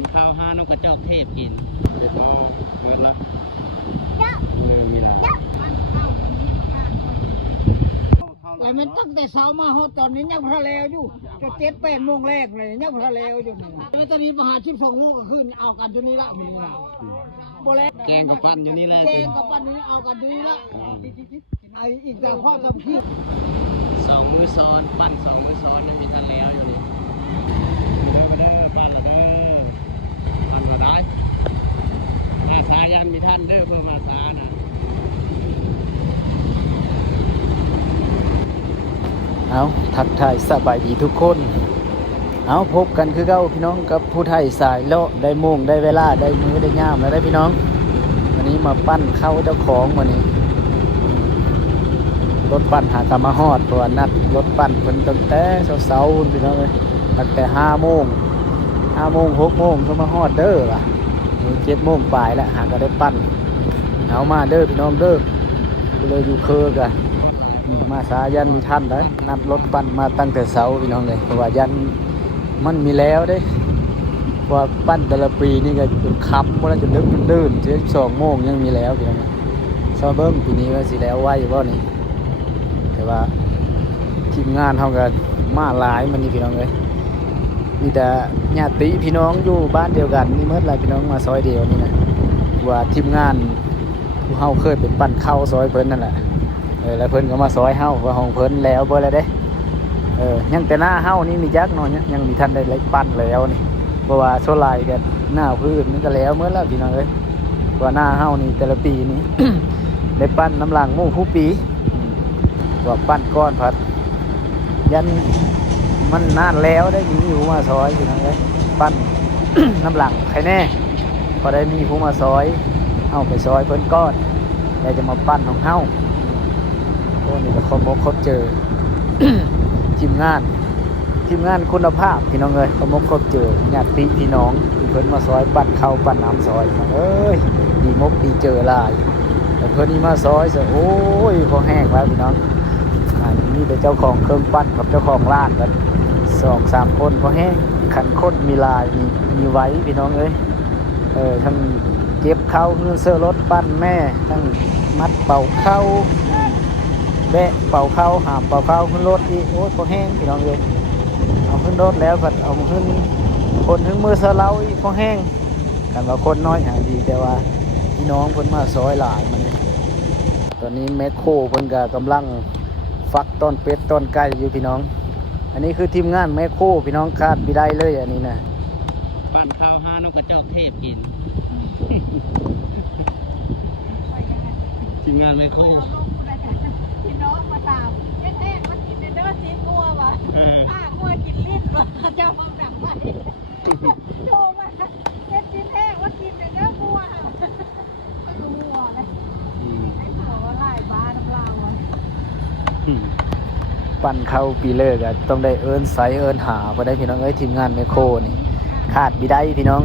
ปั่นข้าวห้าน้องกระจอกเทพกินเด็ดมากเมื่อละมีนะแต่มันตั้งแต่เช้ามาฮอดตอนนี้ยังพระแล้วอยู่จะ7-8 โมงแรกเลยยังพระแล้วอยู่นี่แล้วตอนนี้มาหา12 โมงก็ขึ้นเอากันจนนี้ละมีนะโบแลแกงกับปั้นอยู่นี่แหละแกงกับปั้นนี้เอากันจนนี้ละไออีกแต่พ่อทำคลิป2 มือซ้อนปั้น2 มือซ้อนมีทันแล้วอยู่นี่เด้อปั้นละเด้อปั้นละได้อาสายันมีท่านเด้อเพื่อมาสานะเอาทักทายสบายดีทุกคนเอาพบกันคือเก้าพี่น้องกับผู้ไทยสายเลาะได้โมงได้เวลาได้มื้อได้ย่ามแล้วได้พี่น้องวันนี้มาปั้นเข้าเจ้าของวันนี้รถปั้นหากำมาฮอดตัวนัดรถปั้นเพิ่นตั้งแต่เช้าๆพี่น้องเลยตั้งแต่5 โมง 6 โมงก็มาฮอดเด้อว่ะ7 โมงปลายแล้วหาก็ได้ปั้นเอามาเด้อพี่น้องเด้อก็เลยอยู่เคอกันมาสายันมีท่านเลยนัดรถปั้นมาตั้งแต่เช้าพี่น้องเลยเพราะว่ายันมันมีแล้วเด้ว่าปั้นแต่ละปีนี่ก็จนค่ำแล้วจนดึกจนดื่นถึง2 โมงยังมีแล้วพี่น้องชาวเบิ้งปีนี้ว่าสิแล้วไว้บ่นี่แต่ว่าทีมงานเขาก็มาหลายมันนี่พี่น้องเลยมีแต่ญาติพี่น้องอยู่บ้านเดียวกันนี่เมื่อไรพี่น้องมาซอยเดียวนี่นะว่าทีมงานผู้เฮาเคยเป็นปั้นเข้าซอยเพิ่นนั่นแหละแล้วเพิ่นก็มาซอยเฮาว่าห้องเพิ่นแล้วเบิ่แล้วเด้ยังแต่หน้าเฮานี่มีจักหน่อยยังมีท่านได้ไล่ปั้นแล้วนี่เพราะว่าโซลายกันหน้าพื้นนี่ก็แล้วเมื่อแล้วพี่น้องเอ้ยว่าหน้าเฮานี่แต่ละปีนี้ ได้ปั้นน้ำหลังหมู่ผู้ปีว่าปั้นก้อนพัดยันมันนานแล้วได้มีผู้มาซอยพี่น้องเอ้ยปั้น น้ำหลังใครแน่พอได้มีผู้มาซอยเฮาไปซอยเพิ่นก้อนแล้วจะมาปั้นของเฮาโอ้นี่ก็ครบเจอ ทีมงานคุณภาพพี่น้องเอ้ยครบเจอญาติพี่น้องเพิ่นมาซอยปั้นข้าวปั้นน้ำซอยเอ้ยดีเจอหลายแต่เพิ่นนี่มาซอยซะโอ้ยพอแห้งแล้วพี่น้องนี่เป็นเจ้าของเครื่องปั้นกับเจ้าของร้านกัน 2-3 คนพอแห้งขันคดมีลายมีไว้พี่น้องเอ้ยทั้งเก็บเข้าเงินเสื้อรถปั้นแม่ทั้งมัดเป่าเข้าแบะเป่าเข้าหามเป่าเข้าขึ้นรถอีกโอ้ยพอแห้งพี่น้องเอ้ยเอาขึ้นรถแล้วก็เอาขึ้นคนถึงมือเสื้อเล้าอีกพอแห้งกันว่าคนน้อยหาดีแต่ว่าพี่น้องเพิ่นมาซอยหลายมันตอนนี้แมคโครเพิ่นก็กำลังฟักต้นเป็ดต้นไก่อยู่พี่น้องอันนี้คือทีมงานแมคโครพี่น้องคาดไม่ได้เลยอันนี้นะปั่นข้าวห้าน้องกระจอกเทพกินทีมงานแมคโครพี่น้องมาตามแรกๆมันกินเด้อสีงัวว่ะข้างัวกินลิ้นว่ะเจ้ามาแบบไปโชว์มาเป็นชิ้นแรกว่ากินเด้องัวงัวเลยไอ้หัวว่าไล่บ้าน้ำลาวอ่ะปั่นเข้าปีเลิกอะต้องได้เอิญไซเอิญหาพอได้พี่น้องเอ้ยทีมงานแมคโครนี่ขาดไม่ได้พี่น้อง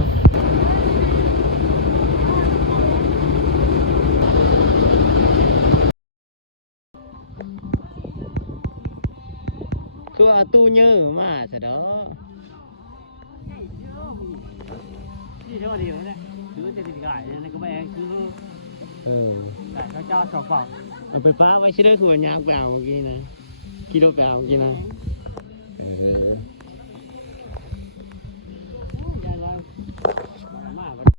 คือเอาตู้เยอะมาซะเด้อนี่เท่าดีเลยคือจะติดไก่เนี่ยก็ไม่แองคือไก่เขาเจ้าสองฝั่งเอาไปป้าไว้ชิได้คือว่ายางเปล่าเมื่อกี้นะกิโลเปล่าเมื่อกี้นะ